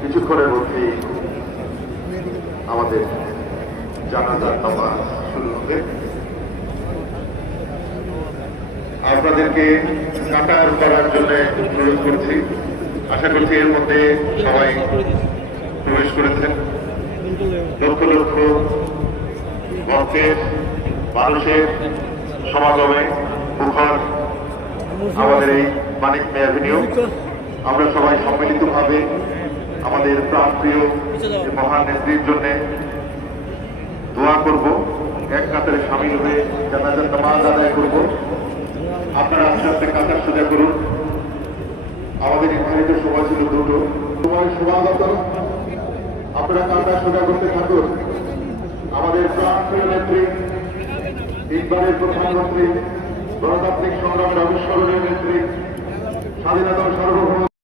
কিছুক্ষণের মধ্যেই আমাদের জানাজার নামাজ শুরু হবে। আপনাদেরকে কাতার করার জন্য অনুরোধ করছি। আশা করছি এর মধ্যে সবাই প্রবেশ করেছেন। লক্ষ লক্ষ ভক্তের মানুষের সমাগমে মুখর আমাদের এই মানিক মে অ্যাভিনিউ। আমরা সবাই সম্মিলিতভাবে আমাদের প্রাণপ্রিয় মহান নেত্রীর জন্য দোয়া করব, এক কাতারে সামিল হয়ে জানাজার নামাজ আদায় করব। আপনারা আস্তে আস্তে কাতার সোজা করুন। আমাদের নির্ধারিত সময় ছিল দুটো, সময় সমাগত। আপনারা কাতার সোজা করতে থাকুন। আমাদের প্রাণপ্রিয় নেত্রী, তিনবারের প্রধানমন্ত্রী, গণতান্ত্রিক সংগ্রামের অবিস্মরণীয় নেত্রী, স্বাধীনতার সার্বভৌম